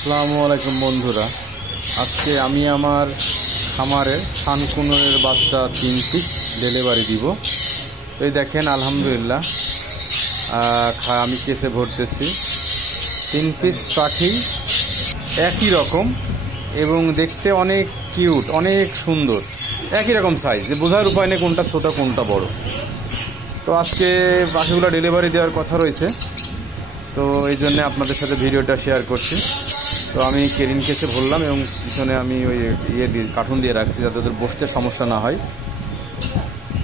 আসসালামু আলাইকুম বন্ধুরা, আজকে আমি আমার খামারে ছানকুনোরের বাচ্চা 3 পিস ডেলিভারি দিব। এই দেখেন আলহামদুলিল্লাহ আমি কেসে ভরতেছি। 3 পিস পাখি একই রকম এবং দেখতে অনেক কিউট, অনেক সুন্দর, একই রকম সাইজ, যে বোঝার উপায় নেই কোনটা ছোট কোনটা বড়। তো আজকে পাখিগুলো ডেলিভারি দেওয়ার কথা রয়েছে, তো এই জন্য আপনাদের সাথে ভিডিওটা শেয়ার করছি। তো আমি কেরিন কেসে ভরলাম এবং পিছনে আমি ওই কার্টুন দিয়ে রাখছি যাতে ওদের বসতে সমস্যা না হয়।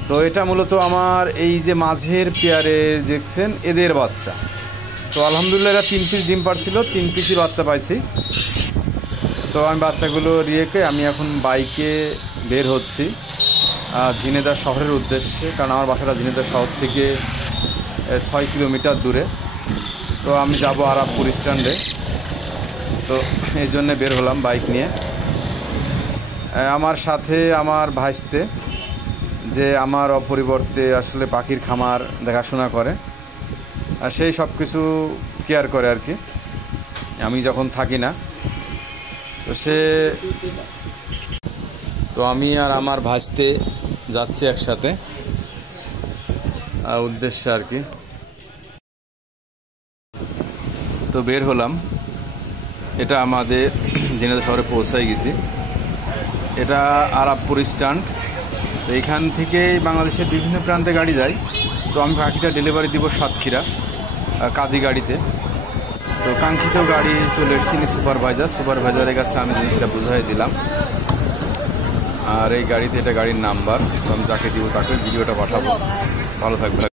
তো এটা মূলত আমার এই যে মাঝের পেয়ারে দেখছেন এদের বাচ্চা। তো আলহামদুলিল্লাহ এরা 3 পিস ডিম পারছিল, 3 পিসই বাচ্চা পাইছি। তো আমি বাচ্চাগুলো রেখে আমি এখন বাইকে বের হচ্ছি ঝিনেদা শহরের উদ্দেশ্যে, কারণ আমার বাসাটা ঝিনেদা শহর থেকে 6 কিলোমিটার দূরে। তো আমি যাব আরাবপুর স্ট্যান্ডে, তো এই জন্যে বের হলাম বাইক নিয়ে। আমার সাথে আমার ভাইস্তে, যে আমার অপরিবর্তে আসলে পাখির খামার দেখাশোনা করে, আর সেই সব কিছু কেয়ার করে আর কি, আমি যখন থাকি না। তো আমি আর আমার ভাইস্তে যাচ্ছি একসাথে উদ্দেশ্যে আর কি। তো বের হলাম, এটা আমাদের ঝিনেদা শহরে পৌঁছাই গেছি। এটা আরাবপুর স্ট্যান্ড। তো এখান থেকে বাংলাদেশের বিভিন্ন প্রান্তে গাড়ি যায়। তো আমি পাখিটা ডেলিভারি দিব সাতক্ষীরা কাজী গাড়িতে। তো কাঙ্ক্ষিত গাড়ি চলে এসেছি, সুপারভাইজারের কাছে আমি জিনিসটা বুঝাই দিলাম। আর এই গাড়িতে এটা গাড়ির নাম্বার, তো আমি যাকে দিব তাকে ভিডিওটা পাঠাবো। ভালো থাকবে।